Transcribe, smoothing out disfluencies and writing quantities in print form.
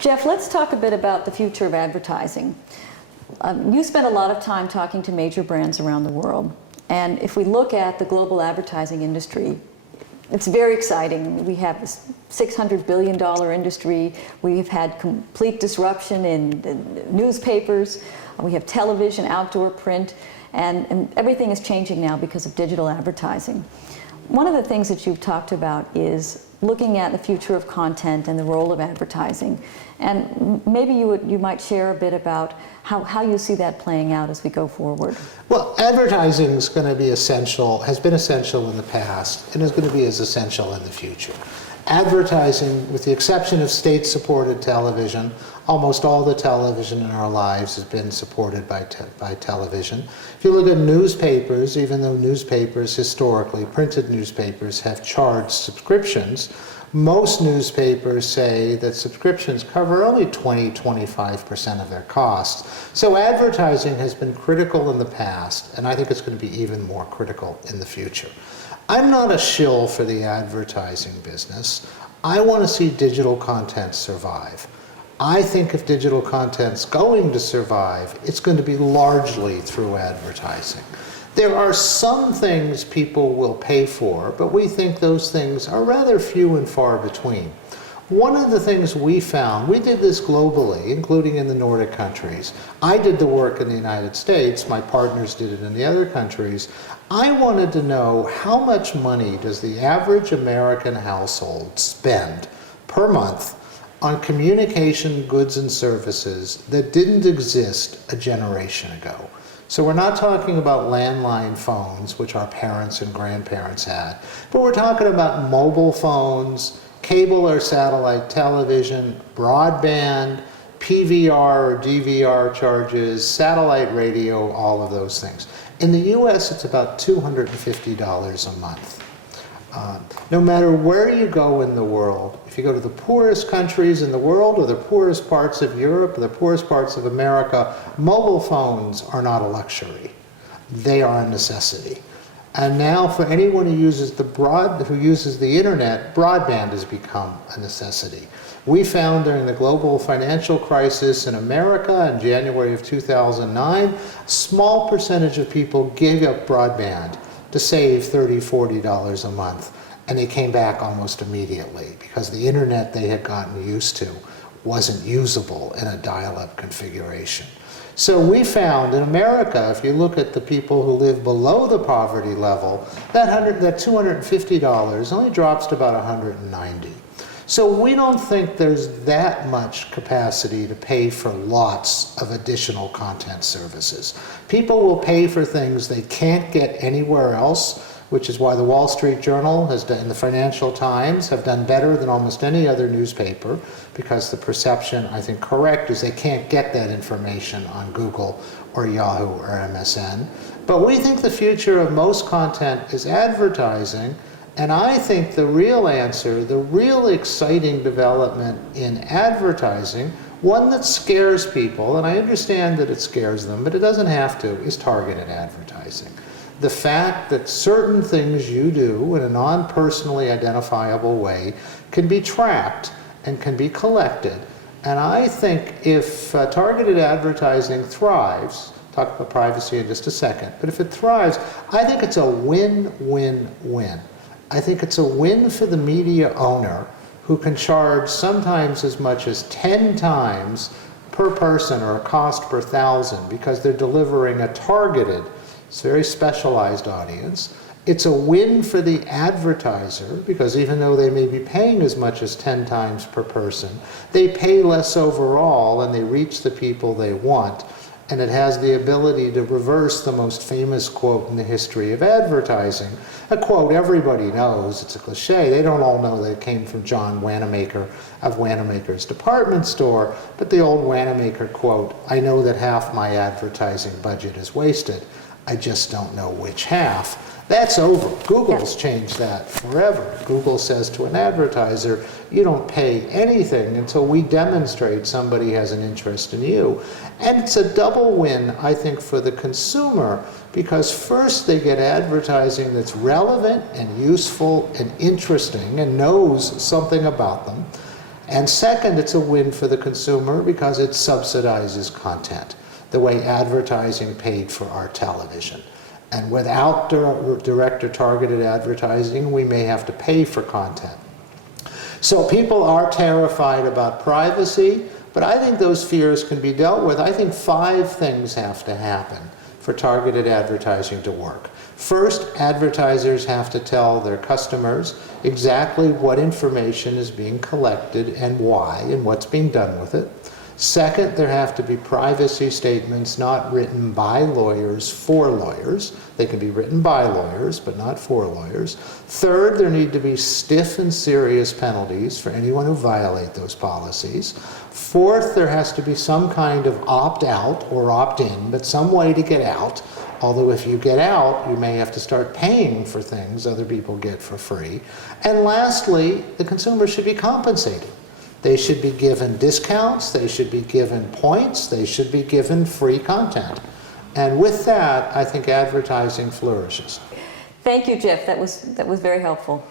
Jeff, let's talk a bit about the future of advertising. You spent a lot of time talking to major brands around the world. And if we look at the global advertising industry, it's very exciting. We have this $600 billion industry. We've had complete disruption in newspapers. We have television, outdoor print, and everything is changing now because of digital advertising. One of the things that you've talked about is looking at the future of content and the role of advertising. And maybe you might share a bit about how you see that playing out as we go forward. Well, advertising is going to be essential, has been essential in the past, and is going to be as essential in the future. Advertising, with the exception of state-supported television, almost all the television in our lives has been supported by television. If you look at newspapers, even though newspapers historically, printed newspapers, have charged subscriptions, most newspapers say that subscriptions cover only 20–25% of their costs. So advertising has been critical in the past, and I think it's going to be even more critical in the future. I'm not a shill for the advertising business. I want to see digital content survive. I think if digital content's going to survive, it's going to be largely through advertising. There are some things people will pay for, but we think those things are rather few and far between. One of the things we found, we did this globally, including in the Nordic countries. I did the work in the United States, my partners did it in the other countries. I wanted to know how much money does the average American household spend per month on communication goods and services that didn't exist a generation ago. So we're not talking about landline phones, which our parents and grandparents had, but we're talking about mobile phones, cable or satellite television, broadband, PVR or DVR charges, satellite radio, all of those things. In the US, it's about $250 a month. No matter where you go in the world, if you go to the poorest countries in the world or the poorest parts of Europe or the poorest parts of America, mobile phones are not a luxury. They are a necessity. And now for anyone who uses the internet, broadband has become a necessity. We found during the global financial crisis in America in January of 2009, a small percentage of people gave up broadband to save $30, $40 a month. And they came back almost immediately because the internet they had gotten used to wasn't usable in a dial-up configuration. So we found in America, if you look at the people who live below the poverty level, that $250 only drops to about $190. So we don't think there's that much capacity to pay for lots of additional content services. People will pay for things they can't get anywhere else, which is why the Wall Street Journal has done, and the Financial Times have done better than almost any other newspaper, because the perception, I think correct, is they can't get that information on Google or Yahoo or MSN. But we think the future of most content is advertising, and I think the real answer, the real exciting development in advertising, one that scares people, and I understand that it scares them, but it doesn't have to, is targeted advertising. The fact that certain things you do in a non-personally identifiable way can be tracked and can be collected. And I think if targeted advertising thrives, talk about privacy in just a second, but if it thrives, I think it's a win-win-win. I think it's a win for the media owner who can charge sometimes as much as 10 times per person or a cost per thousand because they're delivering a targeted, it's a very specialized audience. It's a win for the advertiser because even though they may be paying as much as 10 times per person, they pay less overall and they reach the people they want. And it has the ability to reverse the most famous quote in the history of advertising. A quote everybody knows, it's a cliche. They don't all know that it came from John Wanamaker of Wanamaker's department store, but the old Wanamaker quote, "I know that half my advertising budget is wasted. I just don't know which half." That's over. Google's changed that forever. Google says to an advertiser, you don't pay anything until we demonstrate somebody has an interest in you. And it's a double win, I think, for the consumer, because first they get advertising that's relevant and useful and interesting and knows something about them. And second, it's a win for the consumer because it subsidizes content, the way advertising paid for our television. And without direct or targeted advertising, we may have to pay for content. So people are terrified about privacy, but I think those fears can be dealt with. I think 5 things have to happen for targeted advertising to work. First, advertisers have to tell their customers exactly what information is being collected and why and what's being done with it. Second, there have to be privacy statements not written by lawyers for lawyers. They can be written by lawyers, but not for lawyers. Third, there need to be stiff and serious penalties for anyone who violate those policies. Fourth, there has to be some kind of opt-out or opt-in, but some way to get out. Although if you get out, you may have to start paying for things other people get for free. And lastly, the consumer should be compensated. They should be given discounts, they should be given points, they should be given free content. And with that, I think advertising flourishes. Thank you, Jeff. That was very helpful.